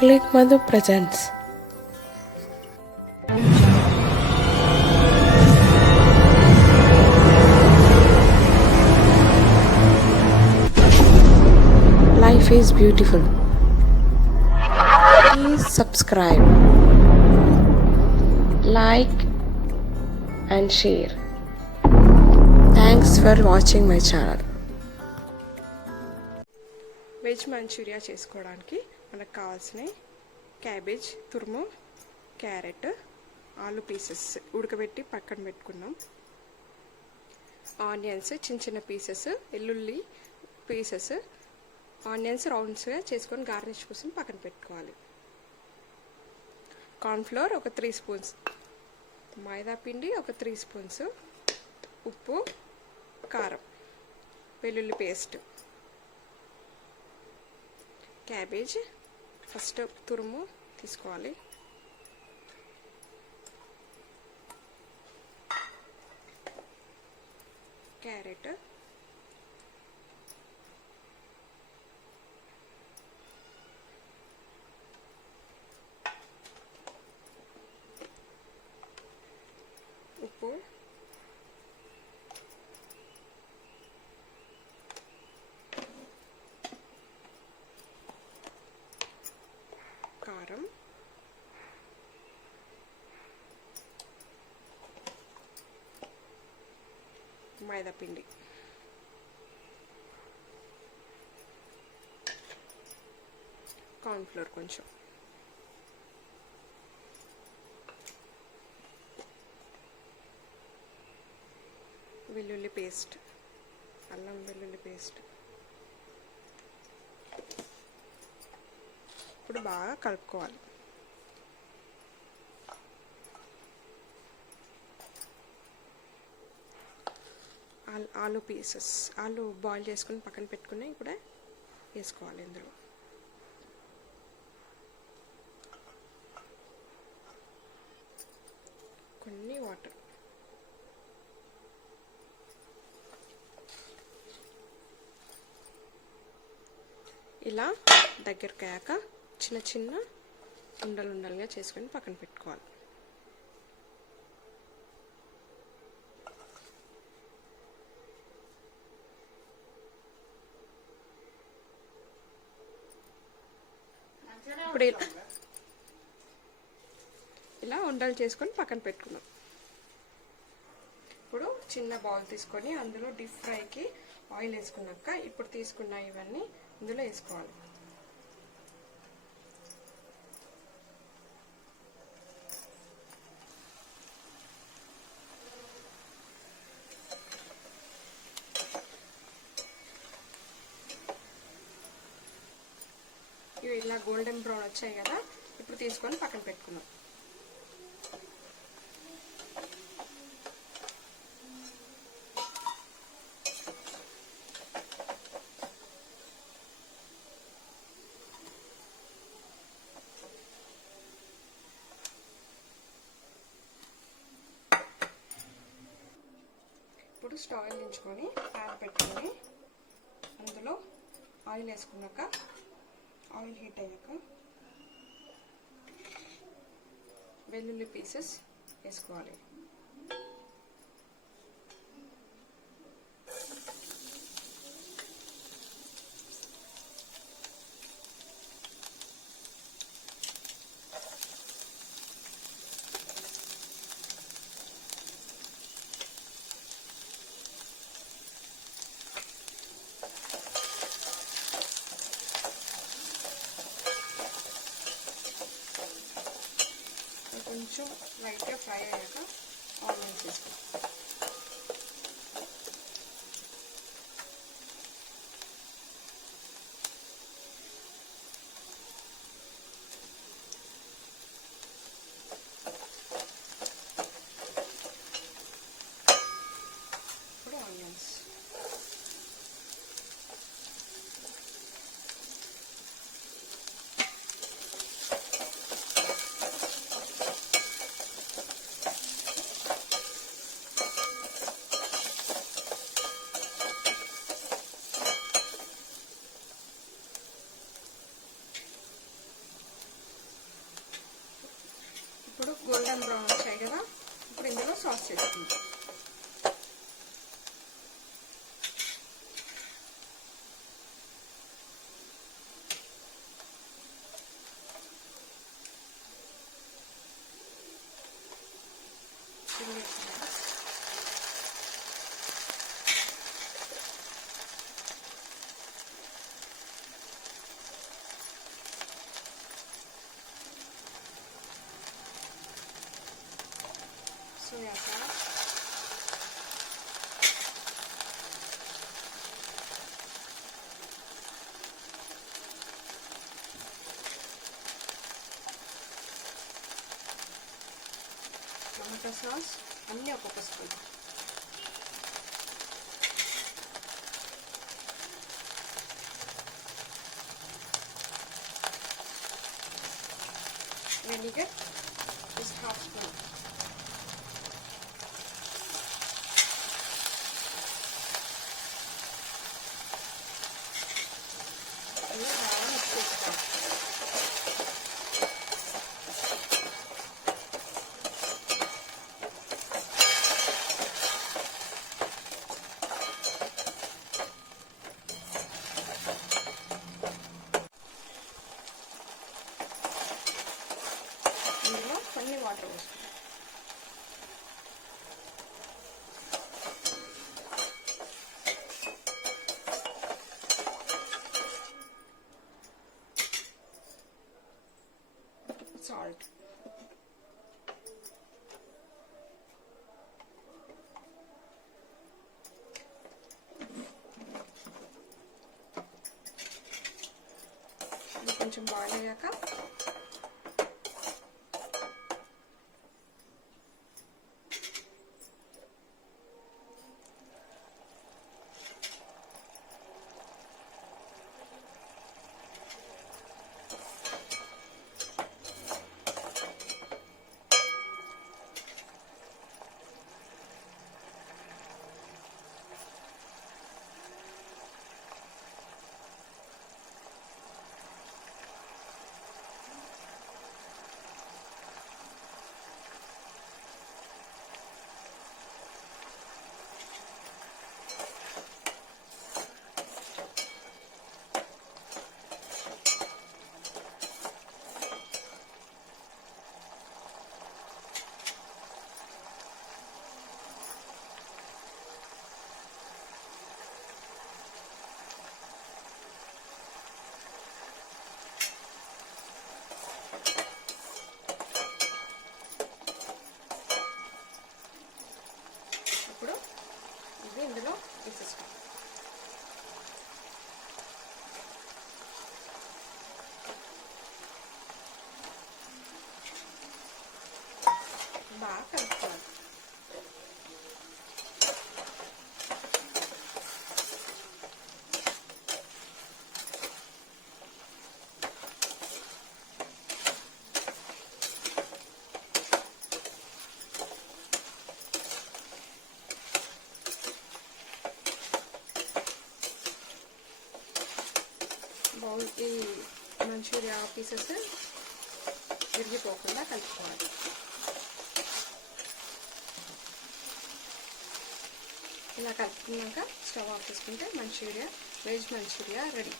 Click Madhu presents. Life is beautiful. Please subscribe, like, and share. Thanks for watching my channel. Veg manchurian చేసుకోవడానికి మనకు కావాల్సినవి క్యాబేజ్ తురుము, క్యారెట్, ఆలు పీసెస్ ఉడకబెట్టి పక్కన పెట్టుకున్నాం, ఆనియన్స్ చిన్న చిన్న పీసెస్, వెల్లుల్లి పీసెస్, ఆనియన్స్ రౌండ్స్గా చేసుకొని గార్నిష్ కోసం పక్కన పెట్టుకోవాలి. కార్న్ఫ్లోర్ ఒక 3 స్పూన్స్, మైదా పిండి ఒక 3 స్పూన్స్, ఉప్పు, కారం, వెల్లుల్లి పేస్ట్, క్యాబేజ్ ఫస్ట్ తురుము తీసుకోవాలి, క్యారెట్, ఉప్పు, కారం, మైదా పిండి, కార్న్ఫ్లోర్ కొంచెం, వెల్లుల్లి పేస్ట్, అల్లం వెల్లుల్లి పేస్ట్. ఇప్పుడు బాగా కలుపుకోవాలి. ఆలు పీసెస్, ఆలు బాయిల్ చేసుకుని పక్కన పెట్టుకుని కూడా వేసుకోవాలి ఇందులో. కొన్ని వాటర్, ఇలా దగ్గరకు అయ్యాక చిన్న చిన్న ఉండలుగా చేసుకొని పక్కన పెట్టుకోవాలి. ఇప్పుడు ఇలా ఉండలు చేసుకొని పక్కన పెట్టుకున్నాం. ఇప్పుడు చిన్న బౌల్ తీసుకొని అందులో డీప్ ఫ్రైకి ఆయిల్ వేసుకున్నాక ఇప్పుడు తీసుకున్న ఇవన్నీ ఇందులో వేసుకోవాలి. ఇవి ఇలా గోల్డెన్ బ్రౌన్ వచ్చాయి కదా, ఇప్పుడు తీసుకొని పక్కన పెట్టుకున్నాం. ఇప్పుడు స్టవ్ వెలిగించుకొని ప్యాన్ పెట్టుకొని అందులో ఆయిల్ వేసుకున్నాక, ఆయిల్ హీట్ అయ్యాక వెల్లుల్లి పీసెస్ వేసుకోవాలి. కొంచెం లైట్గా ఫ్రై అయ్యాక ఆనియన్స్ వేసుకోవాలి. ఇప్పుడు ఆనియన్స్, సాస్ అన్నీ ఒక్కొక్క spoon. Vinegar just half spoon. అన్నీ బాగా మిక్స్ చేసుకోవాలి. ఇందులో కొన్ని వాటర్ పోసుకోవాలి. సాల్ట్. ఇది కొంచెం బాయిల్ అయ్యాక ఇప్పుడు ఇది ఇందులో వేసేసుకోవాలి. బాగా కలుపుకోవాలి. బౌల్ ఈ మంచూరియా పీసెస్ విరిగిపోకుండా కలుపుకోవాలి. ఇలా కలుపుకున్నాక స్టవ్ ఆఫ్ చేసుకుంటే వెజ్ మంచూరియా రెడీ.